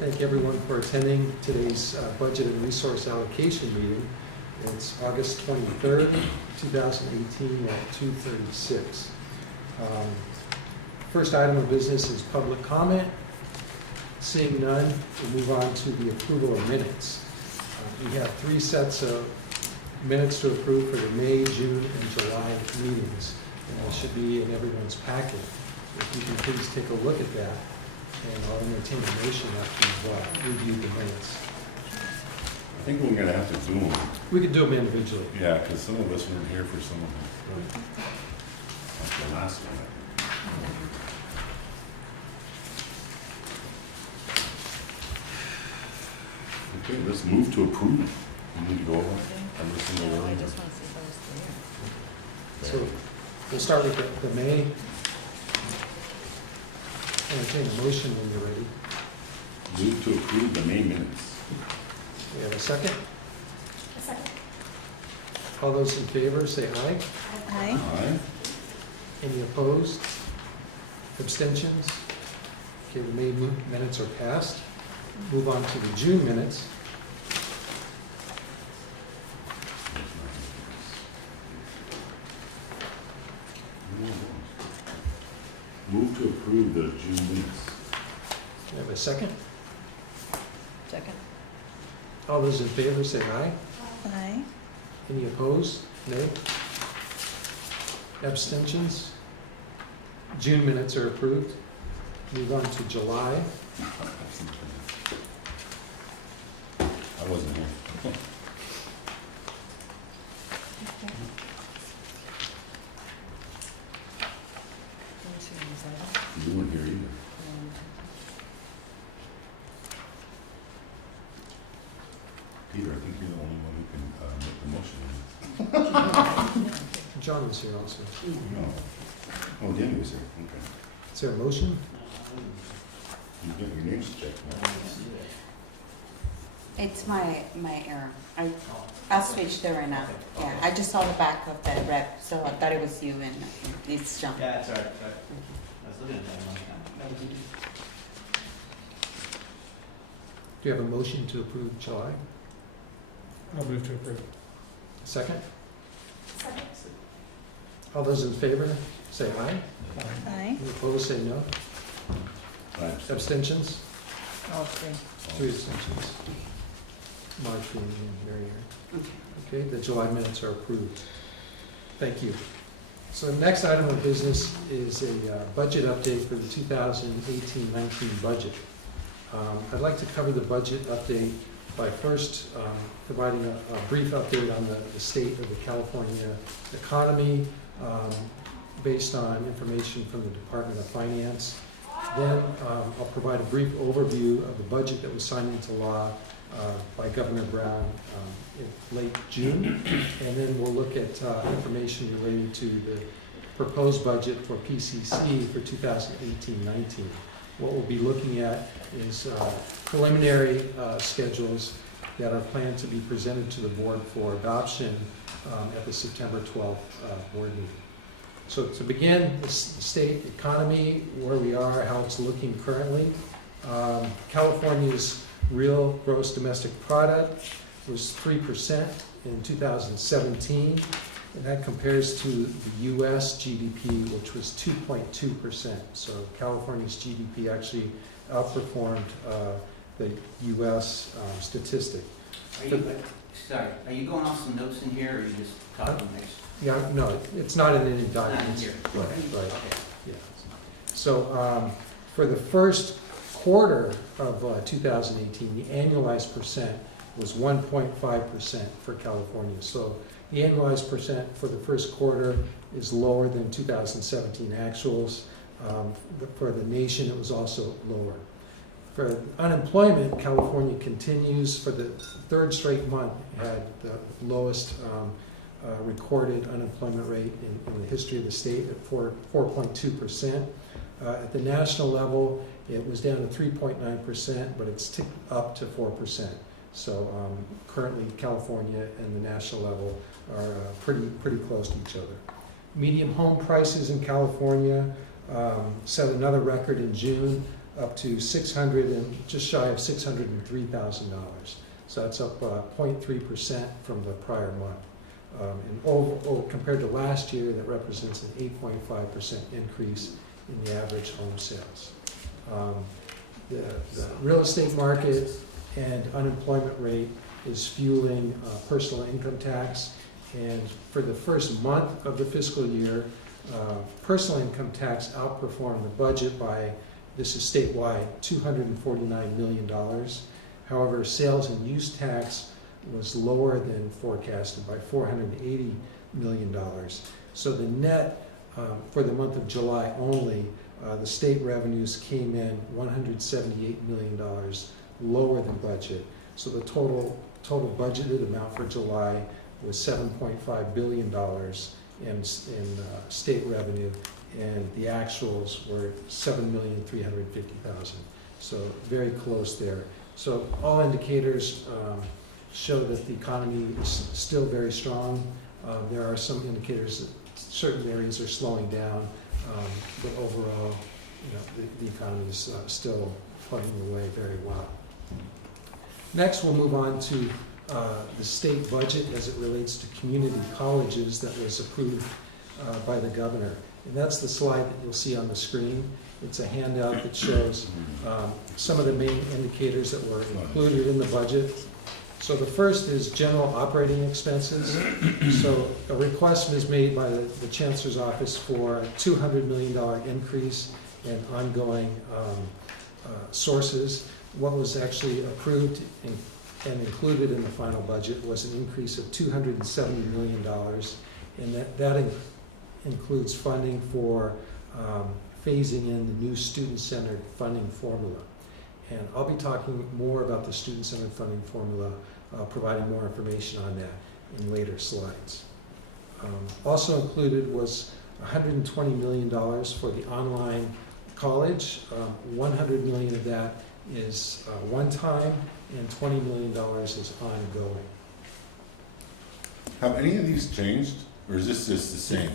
thank everyone for attending today's budget and resource allocation meeting. It's August 23rd, 2018 at 2:36. First item of business is public comment. Seeing none, we'll move on to the approval of minutes. We have 3 sets of minutes to approve for the May, June, and July meetings. And they should be in everyone's packet. If you can please take a look at that, and I'll entertain a motion after you've reviewed the minutes. I think we're gonna have to do them. We could do them individually. Yeah, because some of us weren't here for some of them. Like the last one. Okay, let's move to approve. We need to go over every single one. So we'll start with the May. Entertain a motion when you're ready. Move to approve the May minutes. We have a second. A second. All those in favor, say aye. Aye. Aye. Any opposed? Abstentions? Okay, the May minutes are passed. Move on to the June minutes. Move to approve the June minutes. We have a second. Second. All those in favor, say aye. Aye. Any opposed? Nay? Abstentions? June minutes are approved. Move on to July. I wasn't here. You weren't here either. Peter, I think you're the only one who can make the motion. John was here also. No. Oh, Danny was here, okay. Is there a motion? You get your names checked now. It's my error. I'll switch there right now. Yeah, I just saw the back of that rep, so I thought it was you and it's John. Yeah, it's all right. I was looking at that one time. Do you have a motion to approve July? I'll move to approve. Second? Second. All those in favor, say aye. Aye. Any opposed, say no. Aye. Abstentions? All three. 3 abstentions. Marjorie and Mary Ann. Okay. Okay, the July minutes are approved. Thank you. So the next item of business is a budget update for the 2018-19 budget. I'd like to cover the budget update by first providing a brief update on the state of the California economy based on information from the Department of Finance. Then I'll provide a brief overview of the budget that was signed into law by Governor Brown in late June. And then we'll look at information related to the proposed budget for PCC for 2018-19. What we'll be looking at is preliminary schedules that are planned to be presented to the board for adoption at the September 12th board meeting. So to begin, the state economy, where we are, how it's looking currently. California's real gross domestic product was 3% in 2017, and that compares to the U.S. GDP, which was 2.2%. So California's GDP actually outperformed the U.S. statistic. Are you going off some notes in here, or are you just talking next? Yeah, no, it's not in any Not in documents. here. Right, right. Okay. Yeah. So for the first quarter of 2018, the annualized percent was 1.5% for California. So the annualized percent for the first quarter is lower than 2017 actuals. For the nation, it was also lower. For unemployment, California continues for the 3rd straight month had the lowest recorded unemployment rate in the history of the state at 4.2%. At the national level, it was down to 3.9%, but it's ticked up to 4%. So currently, California and the national level are pretty close to each other. Median home prices in California set another record in June up to just shy of $603,000. So that's up 0.3% from the prior month. Compared to last year, that represents an 8.5% increase in the average home sales. The real estate market and unemployment rate is fueling personal income tax. And for the first month of the fiscal year, personal income tax outperformed the budget by, this is statewide, $249 million. However, sales and use tax was lower than forecasted by $480 million. So the net for the month of July only, the state revenues came in $178 million lower than budget. So the total budgeted amount for July was $7.5 billion in state revenue, and the actuals were $7,350,000. So very close there. So all indicators show that the economy is still very strong. There are some indicators that certain areas are slowing down, but overall, the economy is still plugging away very well. Next, we'll move on to the state budget as it relates to community colleges that was approved by the governor. And that's the slide that you'll see on the screen. It's a handout that shows some of the main indicators that were included in the budget. So the first is general operating expenses. So a request was made by the Chancellor's Office for a $200 million increase in ongoing sources. What was actually approved and included in the final budget was an increase of $270 million, and that includes funding for phasing in the new student-centered funding formula. And I'll be talking more about the student-centered funding formula, providing more information on that in later slides. Also included was $120 million for the online college. $100 million of that is one-time, and $20 million is ongoing. Have any of these changed, or is this just the same?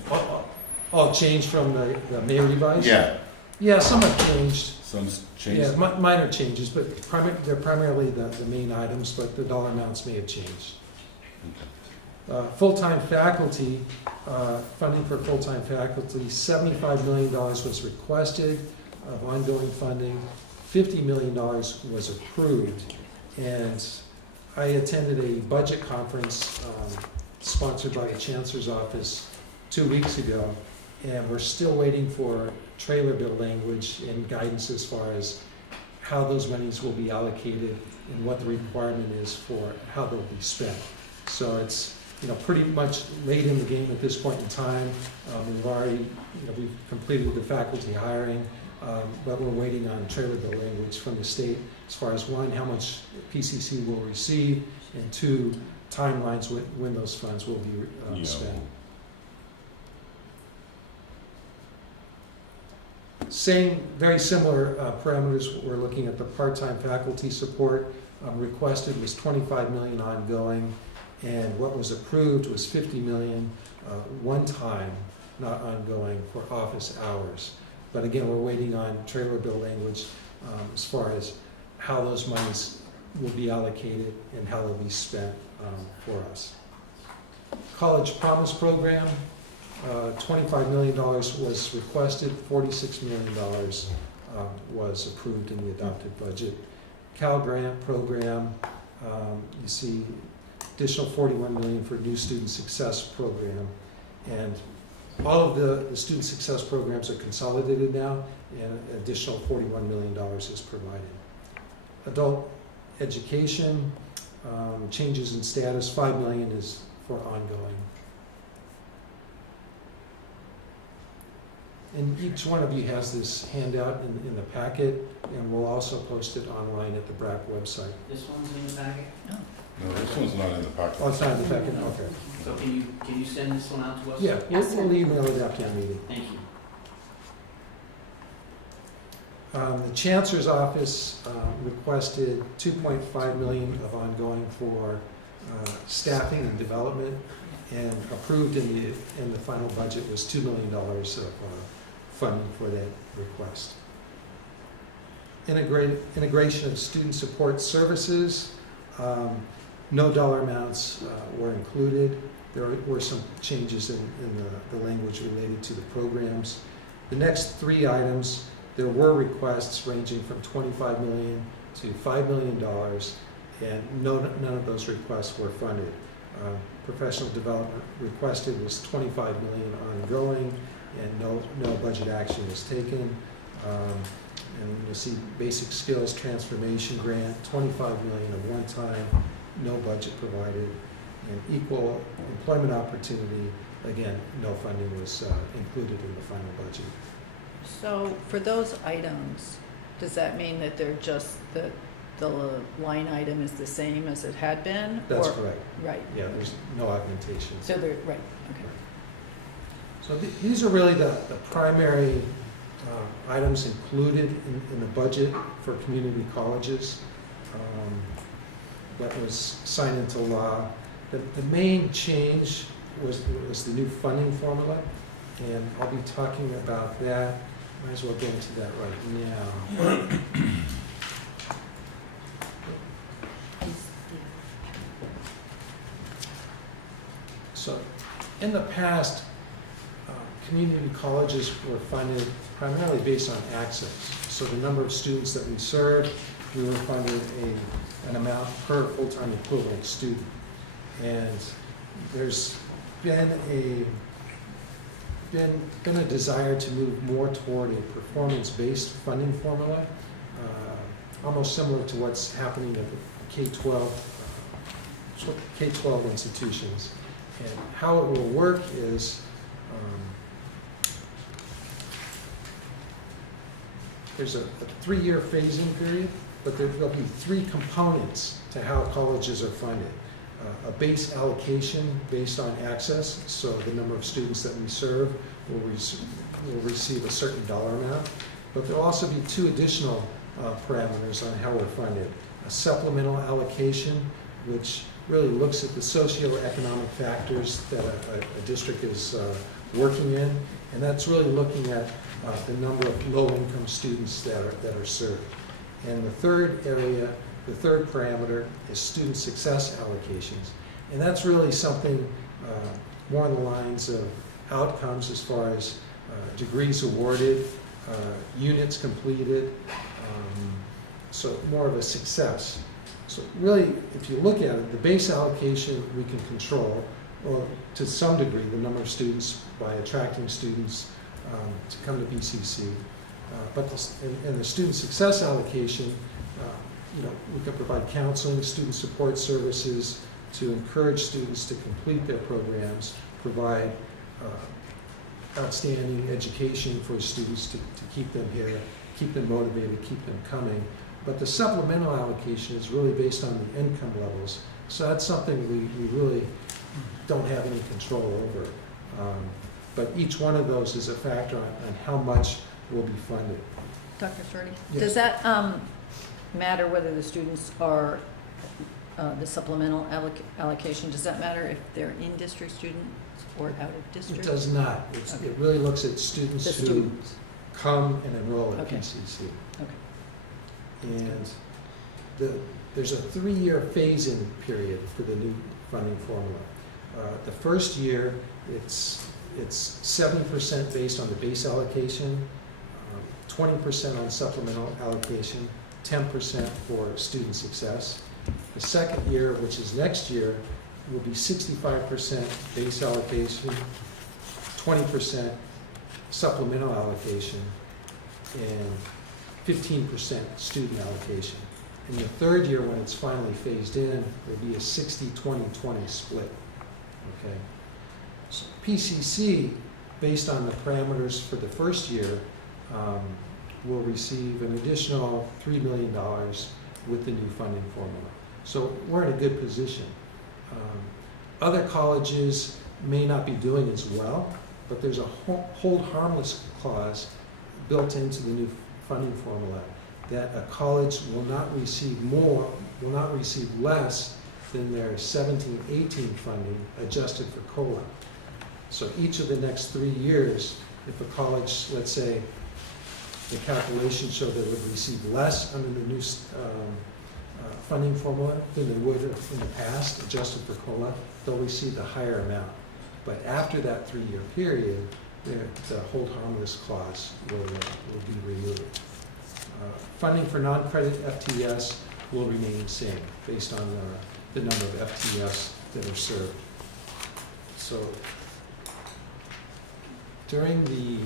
All changed from the May revise? Yeah, Yeah, some have changed. some's changed. Yeah, minor changes, but they're primarily the main items, but the dollar amounts may have changed. Full-time faculty, funding for full-time faculty, $75 million was requested of ongoing funding. $50 million was approved. And I attended a budget conference sponsored by the Chancellor's Office 2 weeks ago, and we're still waiting for trailer bill language and guidance as far as how those monies will be allocated and what the requirement is for how they'll be spent. So it's pretty much late in the game at this point in time. We've already we've completed the faculty hiring, but we're waiting on trailer bill language from the state as far as one, how much PCC will receive, and two, timelines when those funds will be spent. Very similar parameters. We're looking at the part-time faculty support. Requested was $25 million ongoing, and what was approved was $50 million one-time, not ongoing, for office hours. But again, we're waiting on trailer bill language as far as how those monies will be allocated and how they'll be spent for us. College Promise Program, $25 million was requested, $46 million was approved in the adopted budget. Cal Grant Program, you see additional $41 million for new student success program. And all of the student success programs are consolidated now, and an additional $41 million is provided. Adult education, changes in status, $5 million is for ongoing. And each one of you has this handout in the packet, and we'll also post it online at the Brac website. This one's in the packet? No, this one's not in the packet. Oh, it's not in the packet, okay. So can you send this one out to us? Yeah, Yes, sir. we'll email it after the meeting. Thank you. The Chancellor's Office requested $2.5 million of ongoing for staffing and development, and approved in the final budget was $2 million of funding for that request. Integration of student support services. No dollar amounts were included. There were some changes in the language related to the programs. The next three items, there were requests ranging from $25 million to $5 million, and none of those requests were funded. Professional development requested was $25 million ongoing, and no budget action was taken. And you'll see basic skills transformation grant, $25 million of one time, no budget provided. And equal employment opportunity, again, no funding was included in the final budget. So for those items, does that mean that they're just, the line item is the same as it had been? That's or- correct. Right. Yeah, there's no augmentation. So they're, right, okay. So these are really the primary items included in the budget for community colleges that was signed into law. The main change was the new funding formula, and I'll be talking about that. Might as well get into that right now. So, in the past, community colleges were funded primarily based on access. So the number of students that we served, we were funded an amount per full-time equivalent student. And there's been a desire to move more toward a performance-based funding formula, almost similar to what's happening at the K-12 institutions. And how it will work is there's a 3-year phasing period, but there'll be 3 components to how colleges are funded. A base allocation based on access, so the number of students that we serve will receive a certain dollar amount. But there'll also be 2 additional parameters on how we're funded. A supplemental allocation, which really looks at the socioeconomic factors that a district is working in, and that's really looking at the number of low-income students that are served. And the third area, the third parameter, is student success allocations. And that's really something more on the lines of outcomes as far as degrees awarded, units completed, so more of a success. So really, if you look at it, the base allocation we can control, or to some degree, the number of students by attracting students to come to BCC. But in the student success allocation, we can provide counseling, student support services to encourage students to complete their programs, provide outstanding education for students to keep them here, keep them motivated, keep them coming. But the supplemental allocation is really based on the income levels. So that's something we really don't have any control over. But each one of those is a factor on how much will be funded. Dr. Shorty, Yes. does that matter whether the students are, the supplemental allocation, does that matter if they're in-district students or out of It district? does not. Okay. It really looks at students The who students. come and enroll at Okay. PCC. Okay. And there's a 3-year phase-in period for the new funding formula. The first year, it's 70% based on the base allocation, 20% on supplemental allocation, 10% for student success. The second year, which is next year, will be 65% base allocation, 20% supplemental allocation, and 15% student allocation. In the third year, when it's finally phased in, there'll be a 60-20-20 split. Okay. So PCC, based on the parameters for the first year, will receive an additional $3 million with the new funding formula. So we're in a good position. Other colleges may not be doing as well, but there's a hold harmless clause built into the new funding formula that a college will not receive less than their 17-18 funding adjusted for COLA. So each of the next 3 years, if a college, let's say, The calculations show that it would receive less under the new funding formula than they would have in the past, adjusted for COLA. They'll receive the higher amount. But after that 3-year period, the hold harmless clause will be removed. Funding for non-credit FTES will remain the same based on the number of FTES that are served. So during the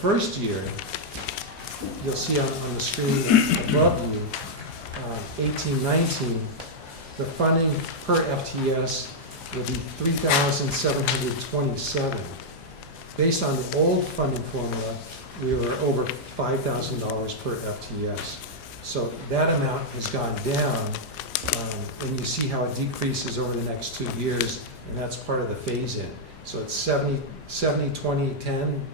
first year, you'll see on the screen above you, 18-19, the funding per FTES will be $3,727. Based on the old funding formula, we were over $5,000 per FTES. So that amount has gone down, and you see how it decreases over the next 2 years, and that's part of the phase-in. So it's 70, 20, 10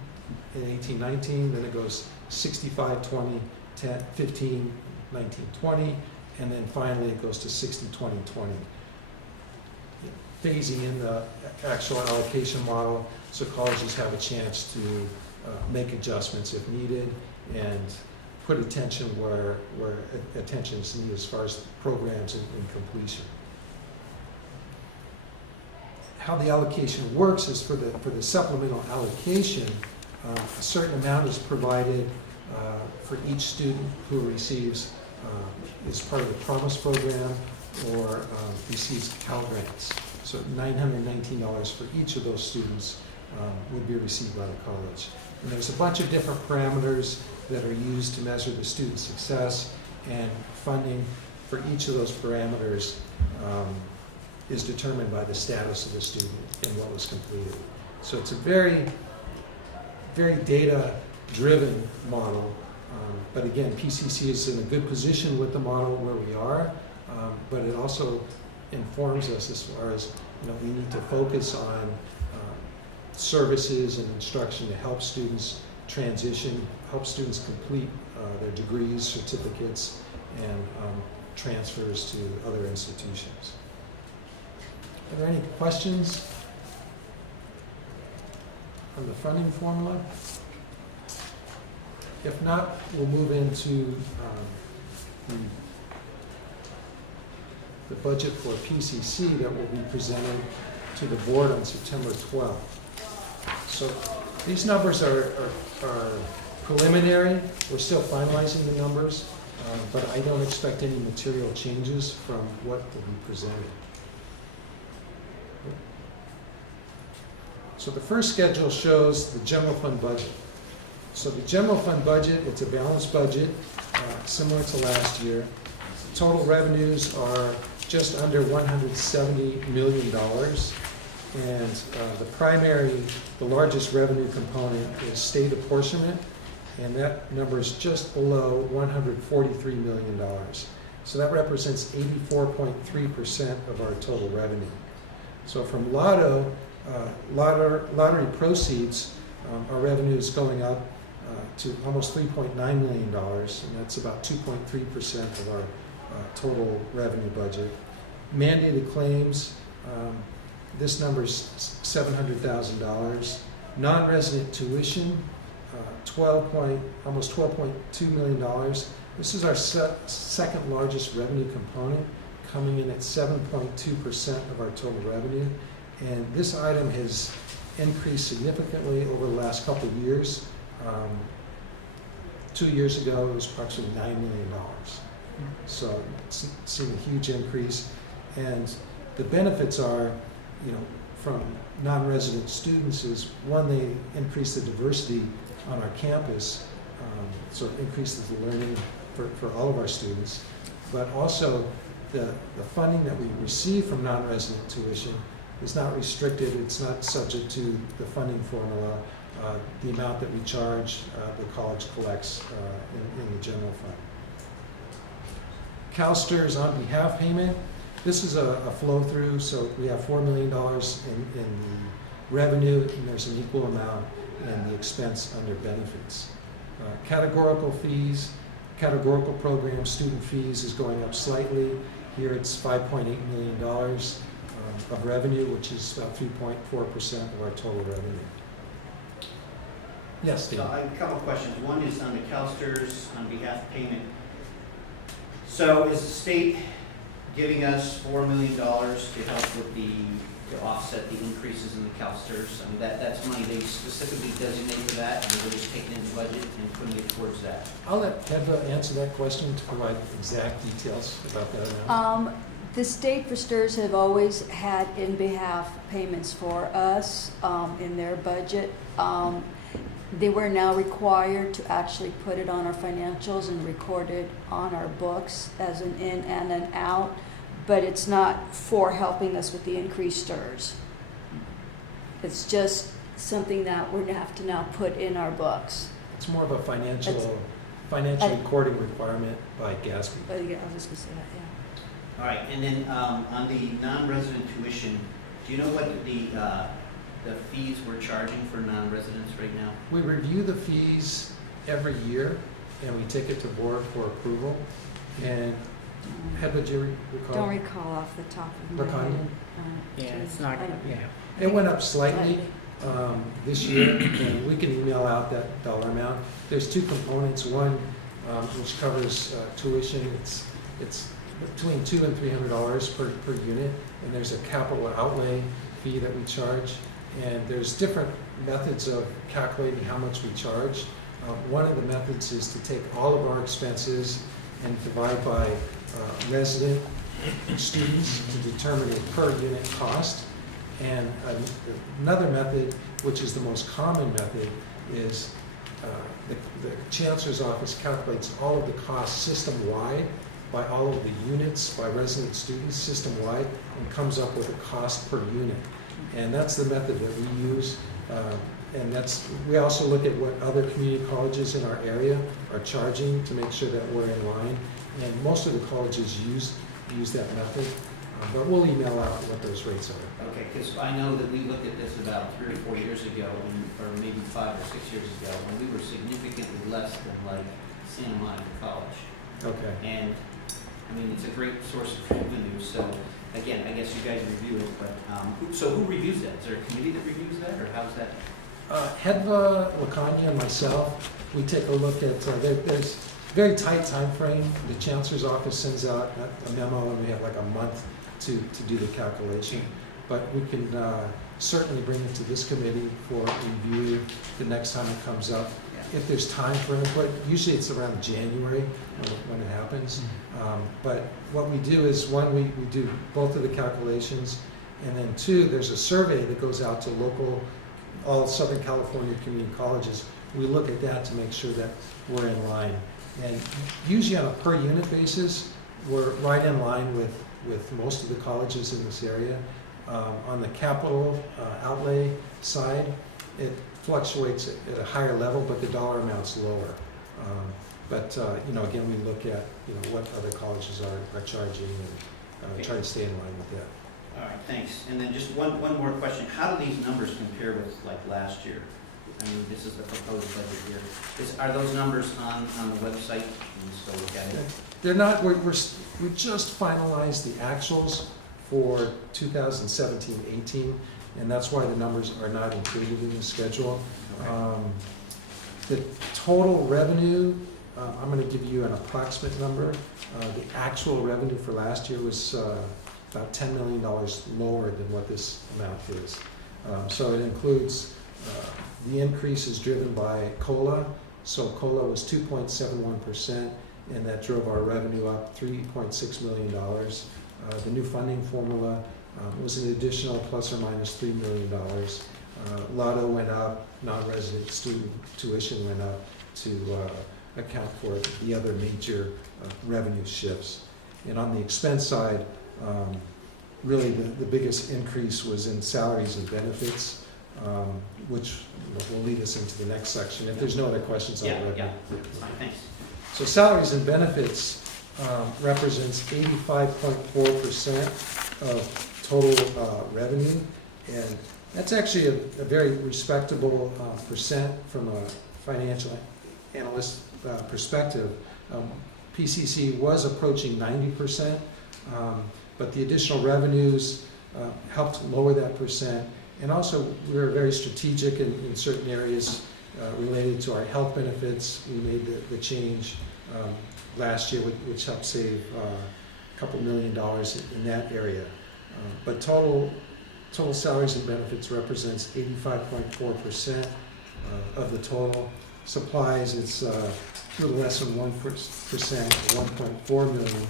in 18-19, then it goes 65, 20, 10, 15, 19, 20, and then finally it goes to 60, 20, 20. Phasing in the actual allocation model so colleges have a chance to make adjustments if needed and put attention where attention is needed as far as programs and completion. How the allocation works is for the supplemental allocation, a certain amount is provided for each student who receives as part of the Promise program or receives Cal Grants. So $919 for each of those students would be received by the college. And there's a bunch of different parameters that are used to measure the student success, and funding for each of those parameters is determined by the status of the student and what was completed. So it's a very, very data-driven model. But again, PCC is in a good position with the model where we are, but it also informs us as far as, we need to focus on services and instruction to help students transition, help students complete their degrees, certificates, and transfers to other institutions. Are there any questions on the funding formula? If not, we'll move into the budget for PCC that will be presented to the board on September 12th. So these numbers are preliminary. We're still finalizing the numbers, but I don't expect any material changes from what will be presented. So the first schedule shows the general fund budget. So the general fund budget, it's a balanced budget, similar to last year. Total revenues are just under $170 million. And the largest revenue component is state apportionment, and that number is just below $143 million. So that represents 84.3% of our total revenue. So from lottery proceeds, our revenue is going up to almost $3.9 million, and that's about 2.3% of our total revenue budget. Mandated claims, this number is $700,000. Non-resident tuition, almost $12.2 million. This is our second largest revenue component, coming in at 7.2% of our total revenue. And this item has increased significantly over the last couple of years. 2 years ago, it was approximately $9 million. So it's seen a huge increase. And the benefits are, from non-resident students is, one, they increase the diversity on our campus, so it increases the learning for all of our students. But also, the funding that we receive from non-resident tuition is not restricted. It's not subject to the funding formula. The amount that we charge, the college collects in the general fund. CalSTRS on behalf payment. This is a flow-through, so we have $4 million in the revenue, and there's an equal amount in the expense under benefits. Categorical fees, categorical program student fees is going up slightly. Here it's $5.8 million. of revenue, which is about 3.4% of our total revenue. Yes, Steve? So I have a couple of questions. One is on the CalSTRS on behalf payment. So is the state giving us $4 million to help with to offset the increases in the CalSTRS? I mean, that's money they specifically designate for that, and we're just taking it in the budget and putting it towards that. I'll let Hedva answer that question to provide exact details about that amount. The state for STRS have always had in behalf payments for us in their budget. They were now required to actually put it on our financials and record it on our books as an in and an out, but it's not for helping us with the increased STRS. It's just something that we're gonna have to now put in our books. It's more of a financial It's- recording requirement by GASB. But yeah, I was just gonna say that, yeah. All right, and then on the non-resident tuition, do you know what the fees we're charging for non-residents right now? We review the fees every year, and we take it to board for approval. And Hedva, do you recall? Don't recall off the top of my Laconia? head. Yeah, it's not, yeah. It went up slightly this year, and we can email out that dollar amount. There's two components. One, which covers tuition, it's between $200 and $300 per unit, and there's a capital outlay fee that we charge. And there's different methods of calculating how much we charge. One of the methods is to take all of our expenses and divide by resident students to determine a per unit cost. And another method, which is the most common method, is the Chancellor's Office calculates all of the costs system-wide by all of the units, by resident students system-wide, and comes up with a cost per unit. And that's the method that we use. And we also look at what other community colleges in our area are charging to make sure that we're in line. And most of the colleges use that method, but we'll email out what those rates are. Okay, because I know that we looked at this about 3 or 4 years ago, or maybe 5 or 6 years ago, and we were significantly less than like Santa Monica College. Okay. And, I mean, it's a great source of revenue, so, again, I guess you guys review it, but, who reviews that? Is there a committee that reviews that, or how's that? Hedva, Laconia, and myself, we take a look at, there's a very tight time frame. The Chancellor's Office sends out a memo, and we have like a month to do the calculation. But we can certainly bring it to this committee for review the next time it comes up. If there's time for input, usually it's around January when it happens. But what we do is, one, we do both of the calculations, and then two, there's a survey that goes out to all Southern California community colleges. We look at that to make sure that we're in line. And usually on a per unit basis, we're right in line with most of the colleges in this area. On the capital outlay side, it fluctuates at a higher level, but the dollar amount's lower. Again, we look at what other colleges are charging and try to stay in line with that. All right, thanks. And then just one more question. How do these numbers compare with like last year? I mean, this is the proposed budget here. Are those numbers on the website? Can you still look at it? They're not. We just finalized the actuals for 2017-18, and that's why the numbers are not included in the schedule. Okay. The total revenue, I'm going to give you an approximate number. The actual revenue for last year was about $10 million lower than what this amount is. So it includes, the increase is driven by COLA. So COLA was 2.71%, and that drove our revenue up $3.6 million. The new funding formula was an additional plus or minus $3 million. Lotto went up, non-resident student tuition went up to account for the other major revenue shifts. And on the expense side, really the biggest increase was in salaries and benefits, which will lead us into the next section. If there's no other questions on revenue. Yeah, fine, thanks. So salaries and benefits represents 85.4% of total revenue, and that's actually a very respectable percent from a financial analyst perspective. PCC was approaching 90%, but the additional revenues helped lower that percent. And also, we were very strategic in certain areas related to our health benefits. We made the change last year, which helped save a couple $1 million in that area. But total salaries and benefits represents 85.4% of the total. Supplies, it's a little less than 1%, 1.4 million.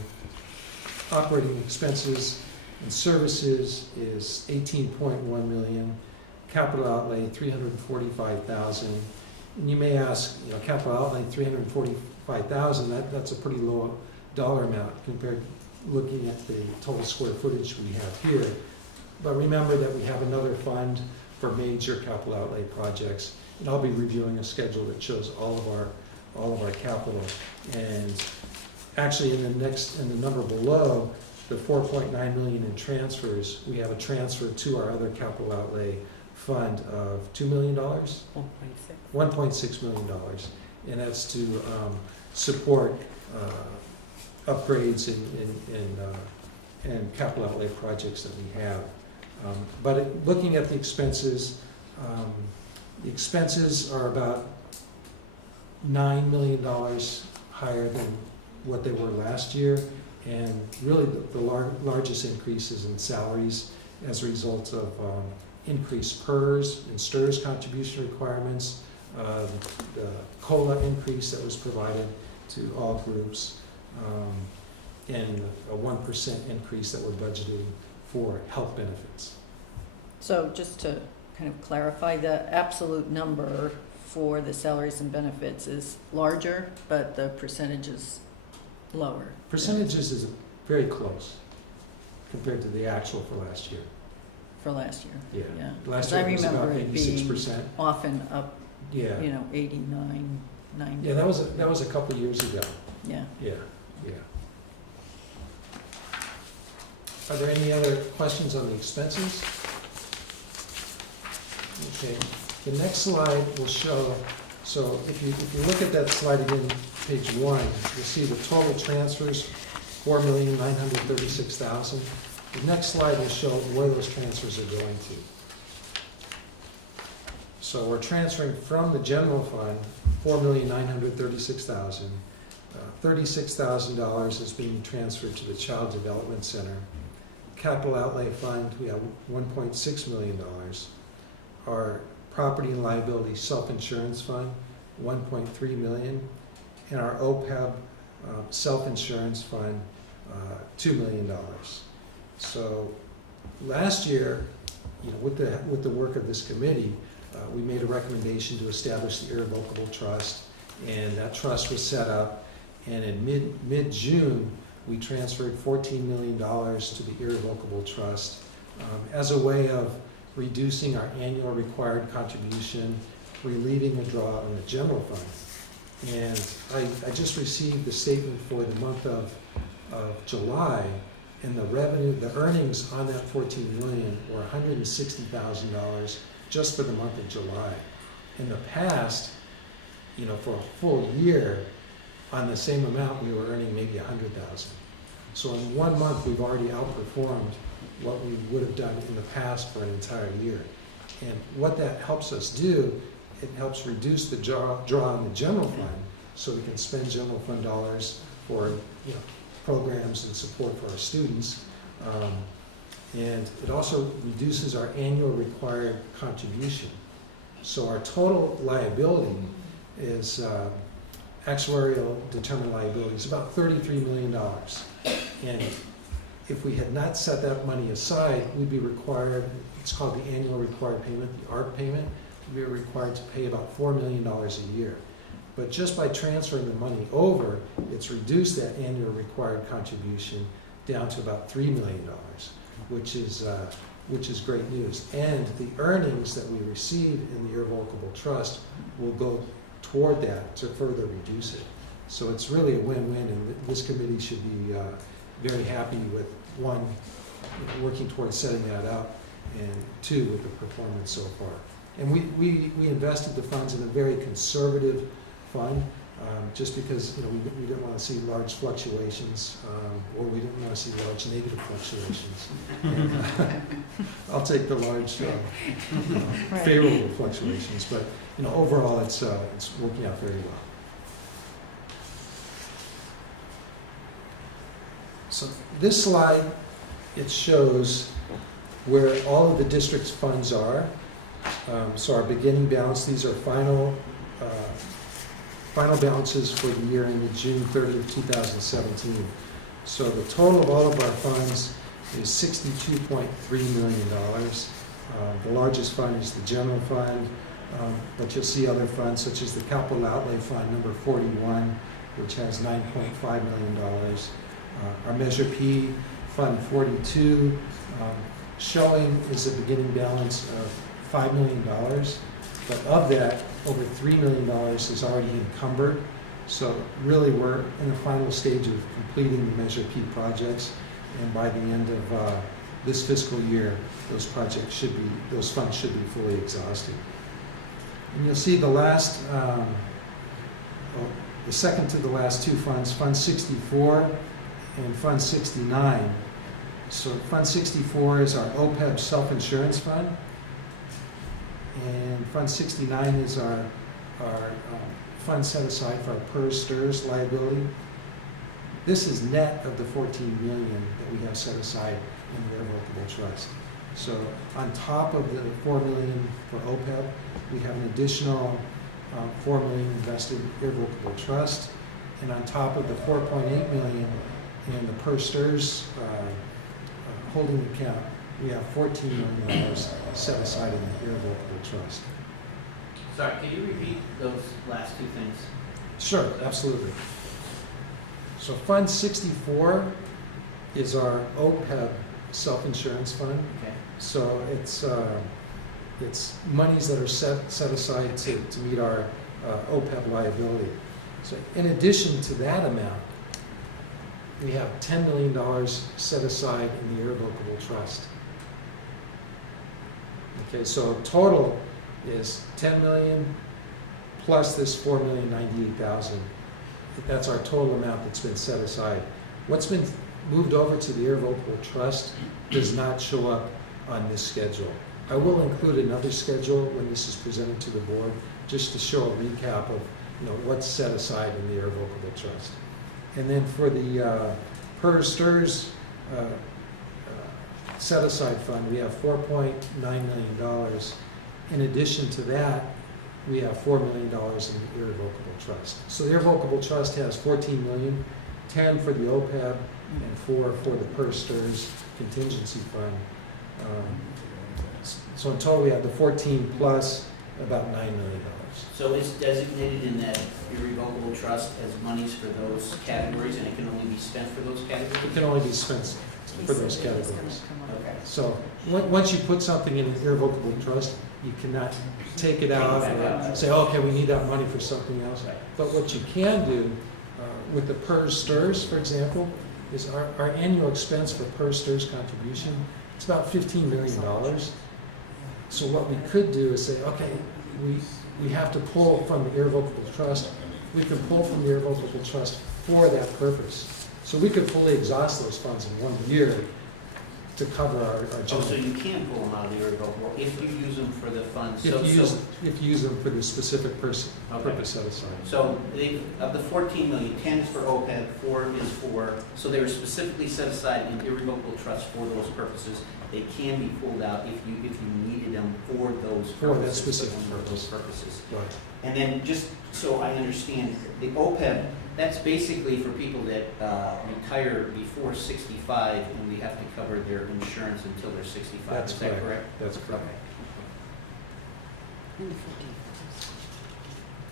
Operating expenses and services is 18.1 million. Capital outlay, 345,000. And you may ask, capital outlay, 345,000, that's a pretty low dollar amount compared to looking at the total square footage we have here. But remember that we have another fund for major capital outlay projects, and I'll be reviewing a schedule that shows all of our capital. And actually, in the number below, the 4.9 million in transfers, we have a transfer to our other capital outlay fund of $2 million, 1.6 million dollars, and that's to support upgrades and capital outlay projects that we have. But looking at the expenses are about $9 million higher than what they were last year, and really the largest increase is in salaries as a result of increased PERS and STIRS contribution requirements, the COLA increase that was provided to all groups, and a 1% increase that we're budgeting for health benefits. So just to kind of clarify, the absolute number for the salaries and benefits is larger, but the percentage is lower. Percentages is very close compared to the actual for last year. For last year, yeah. Last 'Cause I year it was about remember it being 86%. often up, Yeah. 89, 90. Yeah, that was a couple of years ago. Yeah. Yeah. Are there any other questions on the expenses? Okay, the next slide will show, so if you look at that slide again, page 1, you'll see the total transfers, 4,936,000. The next slide will show where those transfers are going to. So we're transferring from the general fund, 4,936,000. $36,000 is being transferred to the Child Development Center. Capital outlay fund, we have $1.6 million. Our property and liability self-insurance fund, $1.3 million. And our OPEB self-insurance fund, $2 million. So last year, with the work of this committee, we made a recommendation to establish the irrevocable trust, and that trust was set up. And in mid-June, we transferred $14 million to the irrevocable trust as a way of reducing our annual required contribution, relieving a draw on the general fund. And I just received the statement for the month of July, and the earnings on that $14 million were $160,000 just for the month of July. In the past, for a full year, on the same amount, we were earning maybe $100,000. So in 1 month, we've already outperformed what we would have done in the past for an entire year. And what that helps us do, it helps reduce the draw on the general fund, so we can spend general fund dollars for programs and support for our students. And it also reduces our annual required contribution. So our total liability is actuarial determined liability is about $33 million. And if we had not set that money aside, we'd be required, it's called the annual required payment, the ARP payment, we'd be required to pay about $4 million a year. But just by transferring the money over, it's reduced that annual required contribution down to about $3 million, which is great news. And the earnings that we receive in the irrevocable trust will go toward that to further reduce it. So it's really a win-win, and this committee should be very happy with, one, working towards setting that up, and two, with the performance so far. And we invested the funds in a very conservative fund. just because, we didn't want to see large fluctuations, or we didn't want to see large negative fluctuations. And, I'll take the large Right. favorable fluctuations, but, overall, it's working out very well. So this slide, it shows where all of the district's funds are. So our beginning balance, these are final balances for the year ended June 30th, 2017. So the total of all of our funds is $62.3 million. The largest fund is the general fund, but you'll see other funds such as the capital outlay fund number 41, which has $9.5 million. Our Measure P, Fund 42, showing is a beginning balance of $5 million, but of that, over $3 million is already encumbered. So really, we're in the final stage of completing the Measure P projects, and by the end of this fiscal year, those funds should be fully exhausted. And you'll see the second to the last two funds, Fund 64 and Fund 69. So Fund 64 is our OPEB self-insurance fund, and Fund 69 is our fund set aside for our PERS STRS liability. This is net of the $14 million that we have set aside in the irrevocable trust. So on top of the $4 million for OPEB, we have an additional $4 million invested in irrevocable trust, and on top of the $4.8 million in the PERS STRS holding account, we have $14 million set aside in the irrevocable trust. Sorry, can you repeat those last two things? Sure, absolutely. So Fund 64 is our OPEB self-insurance fund. Okay. So it's monies that are set aside to meet our OPEB liability. So in addition to that amount, we have $10 million set aside in the irrevocable trust. Okay, so total is $10 million plus this $4,098,000. That's our total amount that's been set aside. What's been moved over to the irrevocable trust does not show up on this schedule. I will include another schedule when this is presented to the board, just to show a recap of what's set aside in the irrevocable trust. And then for the PERS STRS set aside fund, we have $4.9 million. In addition to that, we have $4 million in the irrevocable trust. So the irrevocable trust has $14 million, 10 for the OPEB, and 4 for the PERS STRS contingency fund. So in total, we have the 14 plus about $9 million. So it's designated in that irrevocable trust as monies for those categories, and it can only be spent for those categories? It can only be spent for those categories. Okay. So once you put something in an irrevocable trust, you cannot take it out and say, okay, we need that money for something else. Right. But what you can do with the PERS STRS, for example, is our annual expense for PERS STRS contribution, it's about $15 million. So what we could do is say, okay, we have to pull from the irrevocable trust. We can pull from the irrevocable trust for that purpose. So we could fully exhaust those funds in 1 year to cover our Oh, general. so you can pull them out of the irrevocable if you use them for the funds? If you use them for the specific purpose set aside. So of the 14 million, 10 is for OPEB, 4 is for, so they were specifically set aside in irrevocable trust for those purposes. They can be pulled out if you needed them for those purposes. For that specific for those purposes. Right. And then just so I understand, the OPEB, that's basically for people that retire before 65 and we have to cover their insurance until they're 65. That's Is that correct. correct? That's correct. Okay.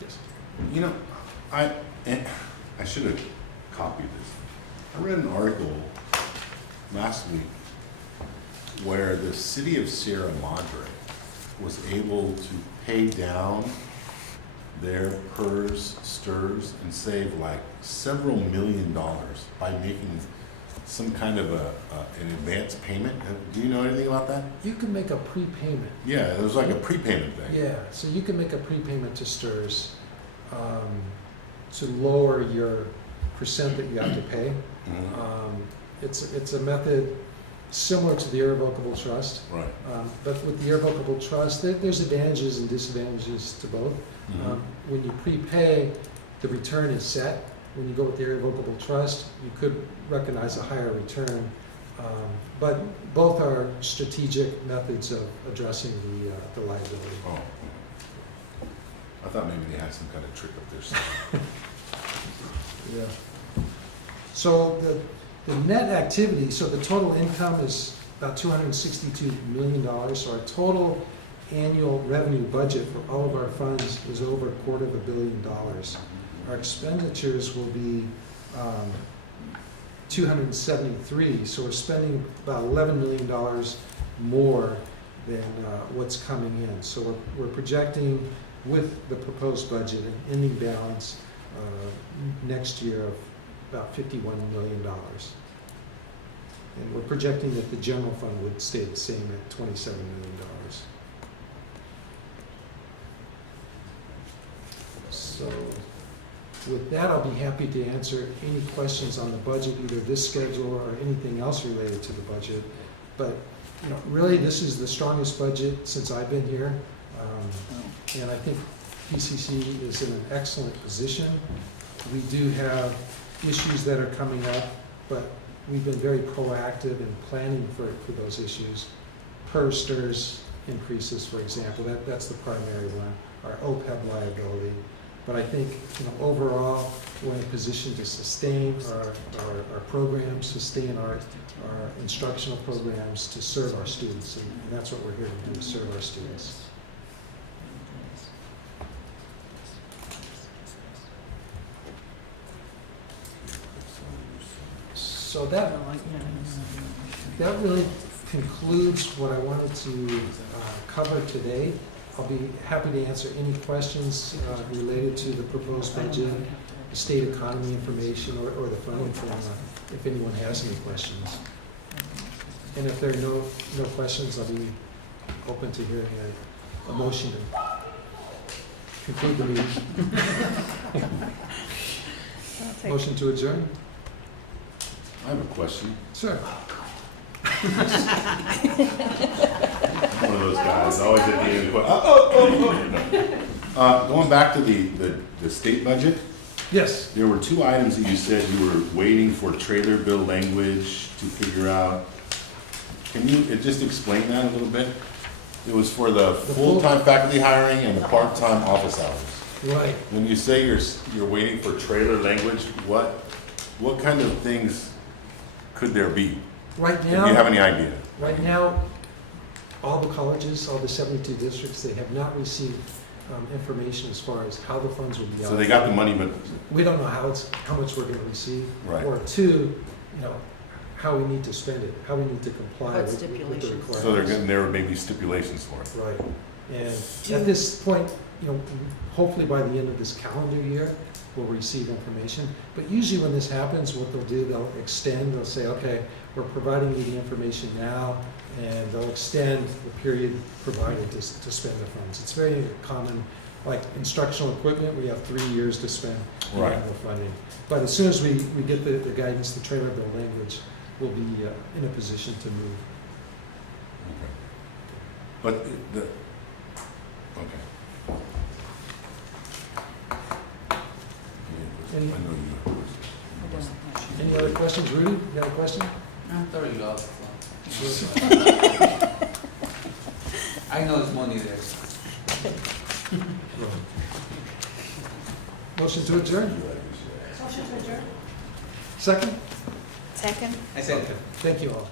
Yes. I should have copied this. I read an article last week where the city of Sierra Madre was able to pay down their PERS STRS and save like several $1 million by making some kind of an advance payment. Do you know anything about that? You can make a prepayment. Yeah, it was like a prepayment thing. Yeah, so you can make a prepayment to STRS. to lower your percent that you have to pay. Mhm. It's a method similar to the irrevocable trust, Right. but with the irrevocable trust, there's advantages and disadvantages to both. Mhm. When you prepay, the return is set. When you go with the irrevocable trust, you could recognize a higher return. But both are strategic methods of addressing the liability. Oh. I thought maybe they had some kind of trick up their sleeve. Yeah. So the net activity, so the total income is about $262 million. So our total annual revenue budget for all of our funds is over $250 million. Our expenditures will be 273, so we're spending about $11 million more than what's coming in. So we're projecting with the proposed budget an ending balance next year of about $51 million. And we're projecting that the general fund would stay the same at $27 million. So with that, I'll be happy to answer any questions on the budget, either this schedule or anything else related to the budget. But, you know, really, this is the strongest budget since I've been here. And I think PCC is in an excellent position. We do have issues that are coming up, but we've been very proactive in planning for those issues. PERSTERS increases, for example, that's the primary one, our OPEB liability. But I think, you know, overall, we're in a position to sustain our programs, sustain our instructional programs, to serve our students, and that's what we're here to do, serve our students. So that really concludes what I wanted to cover today. I'll be happy to answer any questions related to the proposed budget, the state economy information, or the funding formula, if anyone has any questions. And if there are no questions, I'll be open to hearing a motion to conclude the meeting. Motion to adjourn? I have a question. Sure. One of those guys, always at the end of the question. Going back to the state budget, Yes. there were two items that you said you were waiting for trailer bill language to figure out. Can you just explain that a little bit? It was for the full-time faculty hiring and the part-time office hours. Right. When you say you're waiting for trailer language, what kind of things could there be? Right Do you have now, any idea? right now, all the colleges, all the 72 districts, they have not received information as far as how the funds will be allocated. So they got the money, but, We don't know how much we're going to receive. Right. Or two, you know, how we need to spend it, how we need to comply What with the stipulations. requirements. so there may be stipulations for it. Right. And at this point, you know, hopefully by the end of this calendar year, we'll receive information. But usually when this happens, what they'll do, they'll extend, they'll say, okay, we're providing you the information now, and they'll extend the period provided to spend the funds. It's very common, like instructional equipment, we have 3 years to spend the Right. annual funding. But as soon as we get the guidance, the trailer bill language, we'll be in a position to move. Okay. But okay. Any- I know you have Any other questions? Rudy, you got a question? I'm sorry, lost. I know it's money there. Motion to adjourn? Motion to adjourn? Second? Second. I said. Okay. Thank you all.